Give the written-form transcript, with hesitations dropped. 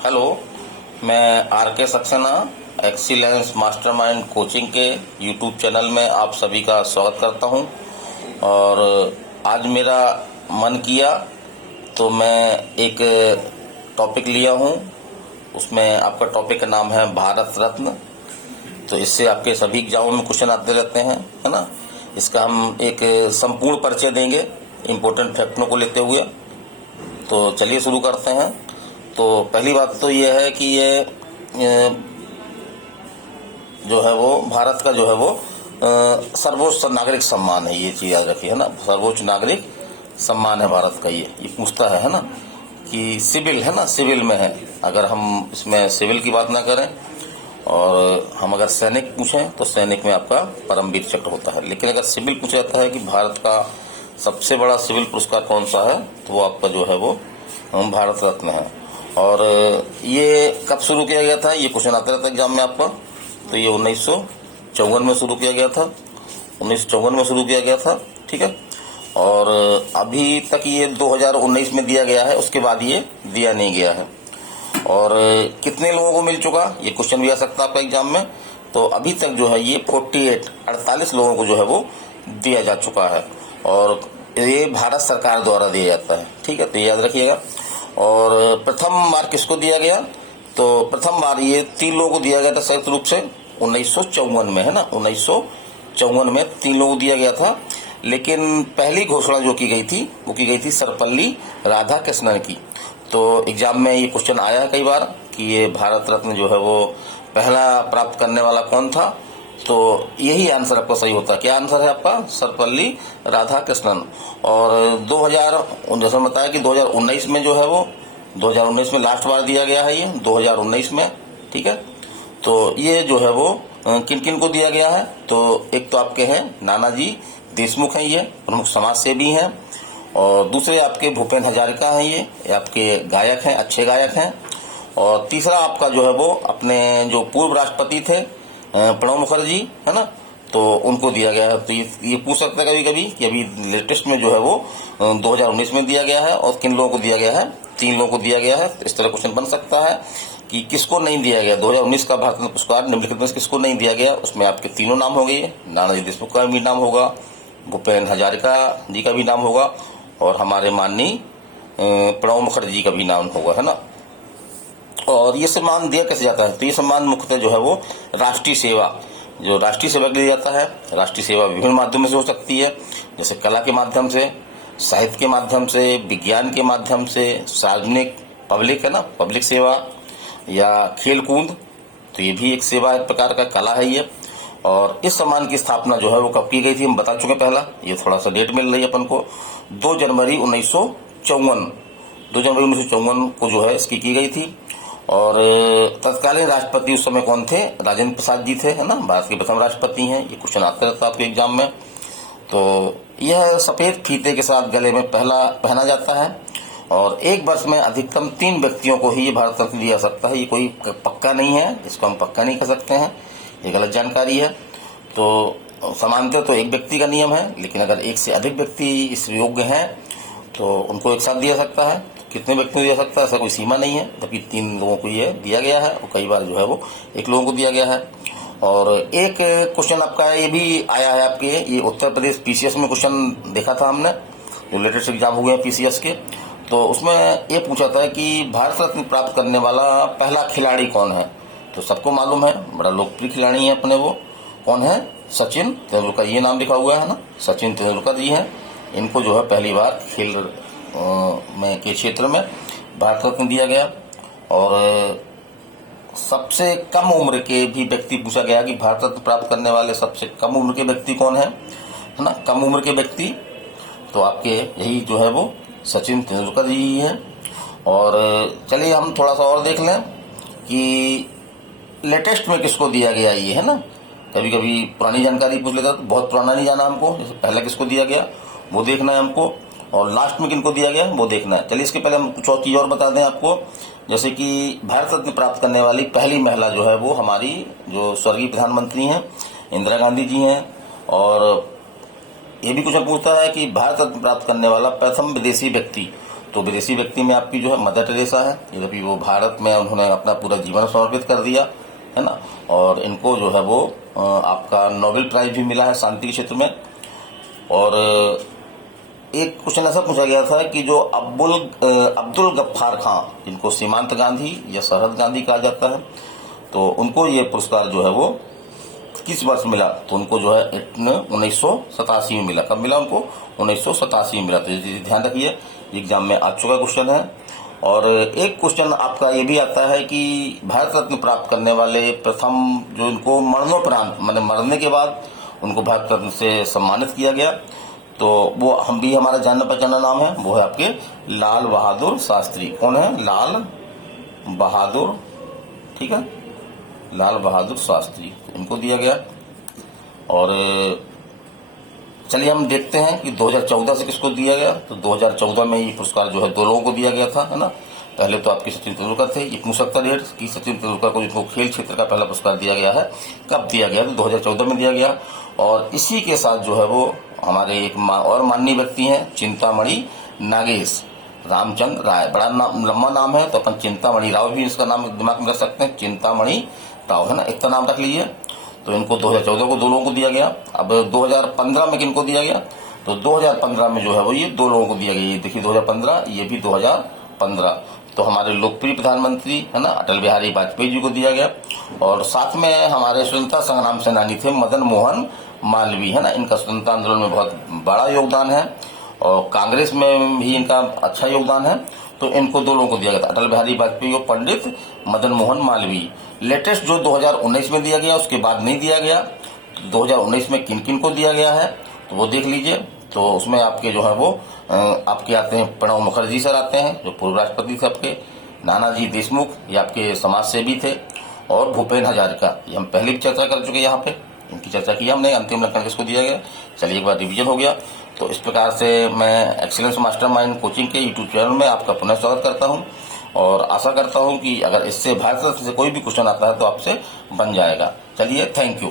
Hello, मैं are के Saxena excellence mastermind coaching के यूट्यूब चैनल में आप सभी का स्वागत करता हूं। और आज मेरा मन किया तो मैं एक टॉपिक लिया हूं। उसमें आपका टॉपिक का नाम है भारत रत्न। तो इससे आपके सभी एग्जामों में क्वेश्चन आते रहते हैं, है ना। इसका हम एक संपूर्ण परिचय देंगे इम्पोर्टेंट फैक्टरों को लेते हुए। तो चलिए शुरू करते हैं। तो पहली बात तो ये है कि ये जो है वो भारत का जो है वो सर्वोच्च नागरिक सम्मान है। ये चीज याद रखिए, है ना। सर्वोच्च नागरिक सम्मान है भारत का। ये पूछता है ना, कि सिविल है ना, सिविल में है। अगर हम इसमें सिविल की बात ना करें और हम अगर सैनिक पूछें तो सैनिक में आपका परमवीर चक्र होता है। लेकिन अगर सिविल पूछा जाता है कि भारत का सबसे बड़ा सिविल पुरस्कार कौन सा है, तो वो आपका जो है वो भारत रत्न है। और ये कब शुरू किया गया था, ये क्वेश्चन आता रहता है एग्जाम में आपका। तो ये 1954 में शुरू किया गया था। 1954 में शुरू किया गया था, ठीक है। और अभी तक ये 2019 में दिया गया है, उसके बाद ये दिया नहीं गया है। और कितने लोगों को मिल चुका, ये क्वेश्चन भी आ सकता है आपका एग्जाम में। तो अभी तक जो है ये 48 लोगों को जो है वो दिया जा चुका है। और ये भारत सरकार द्वारा दिया जाता है, ठीक है। तो याद रखिएगा। और प्रथम बार किसको दिया गया, तो प्रथम बार ये 3 लोगों को दिया गया था संयुक्त रूप से 1954 में, है ना। 1954 में 3 लोगों को दिया गया था। लेकिन पहली घोषणा जो की गई थी वो की गई थी सर्वपल्ली राधाकृष्णन की। तो एग्जाम में ये क्वेश्चन आया है कई बार कि ये भारत रत्न जो है वो पहला प्राप्त करने वाला कौन था। तो यही आंसर आपका सही होता है। क्या आंसर है आपका, सर्वपल्ली राधाकृष्णन। और 2000 जैसे बताया कि 2019 में जो है वो 2019 में लास्ट बार दिया गया है, ये 2019 में, ठीक है। तो ये जो है वो किन किन को दिया गया है, तो एक तो आपके हैं नानाजी देशमुख हैं, ये प्रमुख समाज सेवी हैं। और दूसरे आपके भूपेन हजारिका हैं, ये आपके गायक हैं, अच्छे गायक हैं। और तीसरा आपका जो है वो अपने जो पूर्व राष्ट्रपति थे प्रणब मुखर्जी, है ना, तो उनको दिया गया है। तो ये पूछ सकता है कभी कभी कि अभी लेटेस्ट में जो है वो 2019 में दिया गया है और किन लोगों को दिया गया है, 3 लोगों को दिया गया है। तो इस तरह क्वेश्चन बन सकता है कि किसको नहीं दिया गया 2019 का भारत रत्न पुरस्कार निम्नलिखित में से किसको नहीं दिया गया। उसमें आपके तीनों नाम हो गए, नानाजी देशमुख का भी नाम होगा, भूपेन हजारिका जी का भी नाम होगा और हमारे माननीय प्रणब मुखर्जी का भी नाम होगा, है ना। और ये सम्मान दिया कैसे जाता है, तो ये सम्मान मुख्यतः जो है वो राष्ट्रीय सेवा, जो राष्ट्रीय सेवा के लिए जाता है। राष्ट्रीय सेवा विभिन्न माध्यमों से हो सकती है, जैसे कला के माध्यम से, साहित्य के माध्यम से, विज्ञान के माध्यम से, सार्वजनिक पब्लिक, है ना, पब्लिक सेवा, या खेल कूद। तो ये भी एक सेवा, एक प्रकार का कला है ये। और इस सम्मान की स्थापना जो है वो कब की गई थी, हम बता चुके पहला। ये थोड़ा सा डेट मिल रही है अपन को, 2 जनवरी 1954, 2 जनवरी 1954 को जो है इसकी की गई थी। और तत्कालीन राष्ट्रपति उस समय कौन थे, राजेंद्र प्रसाद जी थे, है ना, भारत के प्रथम राष्ट्रपति हैं। ये क्वेश्चन आता रहता है आपके एग्जाम में। तो यह सफेद फीते के साथ गले में पहना जाता है। और एक वर्ष में अधिकतम 3 व्यक्तियों को ही ये भारत रत्न दिया जा सकता है। ये कोई पक्का नहीं है, इसको हम पक्का नहीं कर सकते हैं, ये गलत जानकारी है। तो सामान्यतः तो 1 व्यक्ति का नियम है, लेकिन अगर 1 से अधिक व्यक्ति इस योग्य हैं तो उनको एक साथ दिया सकता है। कितने व्यक्तियों को दिया सकता है, ऐसा कोई सीमा नहीं है। जबकि 3 लोगों को ये दिया गया है और कई बार जो है वो 1 लोगों को दिया गया है। और एक क्वेश्चन आपका ये भी आया है आपके, ये उत्तर प्रदेश पीसीएस में क्वेश्चन देखा था हमने, जो लेटेस्ट एग्जाम हो गए पीसीएस के। तो उसमें ये पूछा था कि भारत रत्न प्राप्त करने वाला पहला खिलाड़ी कौन है। तो सबको मालूम है, बड़ा लोकप्रिय खिलाड़ी है अपने, वो कौन है, सचिन तेंदुलकर। ये नाम लिखा हुआ है ना, सचिन तेंदुलकर जी हैं। इनको जो है पहली बार खेल में के क्षेत्र में भारत रत्न दिया गया। और सबसे कम उम्र के भी व्यक्ति पूछा गया कि भारत रत्न प्राप्त करने वाले सबसे कम उम्र के व्यक्ति कौन है ना, कम उम्र के व्यक्ति। तो आपके यही जो है वो सचिन तेंदुलकर जी हैं। और चलिए हम थोड़ा सा और देख लें कि लेटेस्ट में किसको दिया गया ये, है ना। कभी कभी पुरानी जानकारी पूछ लेता तो बहुत पुराना नहीं जाना हमको, जैसे पहले किसको दिया गया वो देखना है हमको, और लास्ट में किनको दिया गया वो देखना है। चलिए इसके पहले हम कुछ और चीज और बता दें आपको, जैसे कि भारत रत्न प्राप्त करने वाली पहली महिला जो है वो हमारी जो स्वर्गीय प्रधानमंत्री हैं इंदिरा गांधी जी हैं। और ये भी क्वेश्चन पूछता है कि भारत रत्न प्राप्त करने वाला प्रथम विदेशी व्यक्ति, तो विदेशी व्यक्ति में आपकी जो है मदर टेरेसा है, यद्यपि वो भारत में उन्होंने अपना पूरा जीवन समर्पित कर दिया है ना। और इनको जो है वो आपका नोबेल प्राइज भी मिला है शांति के क्षेत्र में। और एक क्वेश्चन ऐसा पूछा गया था कि जो अब्दुल गफ्फार खां, जिनको सीमांत गांधी या सरहद गांधी कहा जाता है, तो उनको ये पुरस्कार जो है वो किस वर्ष मिला? तो उनको जो है 1987 में मिला। कब मिला उनको? 1987 में मिला। तो ध्यान रखिए, एग्जाम में आ चुका क्वेश्चन है। और एक क्वेश्चन आपका ये भी आता है कि भारत रत्न प्राप्त करने वाले प्रथम जो इनको मरणोपरांत, माने मरने के बाद उनको भारत रत्न से सम्मानित किया गया, तो वो हम भी हमारा जाना पहचाना नाम है, वो है आपके लाल बहादुर शास्त्री। कौन है? लाल बहादुर, ठीक है, लाल बहादुर शास्त्री, इनको दिया गया। और चलिए हम देखते हैं कि 2014 से किसको दिया गया। तो 2014 में ये पुरस्कार जो है 2 लोगों को दिया गया था, है ना। पहले तो आपके सचिन तेंदुलकर थे। ये पूछ सकता है कि सचिन तेंदुलकर को जिनको खेल क्षेत्र का पहला पुरस्कार दिया गया है, कब दिया गया? तो 2014 में दिया गया। और इसी के साथ जो है वो हमारे एक और माननीय व्यक्ति हैं, चिंतामणि नागेश रामचंद्र राय। बड़ा लंबा नाम है, तो अपन चिंतामणि राव भी इसका नाम दिमाग में रख सकते हैं, चिंतामणि राव, है ना, इतना नाम रख लीजिए। तो इनको 2014 को 2 लोगों को दिया गया। अब 2015 में किनको दिया गया? तो 2015 में जो है वो ये 2 लोगों को दिया गया। ये देखिए 2015, ये भी 2015। तो हमारे लोकप्रिय प्रधानमंत्री, है ना, अटल बिहारी वाजपेयी जी को दिया गया। और साथ में हमारे स्वतंत्रता संग्राम सेनानी थे मदन मोहन मालवीय, है ना। इनका स्वतंत्रता आंदोलन में बहुत बड़ा योगदान है और कांग्रेस में भी इनका अच्छा योगदान है। तो इनको 2 लोगों को दिया गया था, अटल बिहारी वाजपेयी और पंडित मदन मोहन मालवीय। लेटेस्ट जो 2019 में दिया गया, उसके बाद नहीं दिया गया। 2019 में किन किन को दिया गया है तो वो देख लीजिए। तो उसमें आपके जो है वो आपके आते हैं प्रणब मुखर्जी सर आते हैं, जो पूर्व राष्ट्रपति थे आपके, नानाजी देशमुख, ये आपके समाज सेवी थे, और भूपेन हजारिका, ये हम पहले भी चर्चा कर चुके, यहाँ पे इनकी चर्चा की हमने। अंतिम लक्षण किसको दिया गया? चलिए एक बार रिवीजन हो गया। तो इस प्रकार से मैं एक्सीलेंस मास्टरमाइंड कोचिंग के यूट्यूब चैनल में आपका पुनः स्वागत करता हूं और आशा करता हूं कि अगर इससे भारत से कोई भी क्वेश्चन आता है तो आपसे बन जाएगा। चलिए, थैंक यू।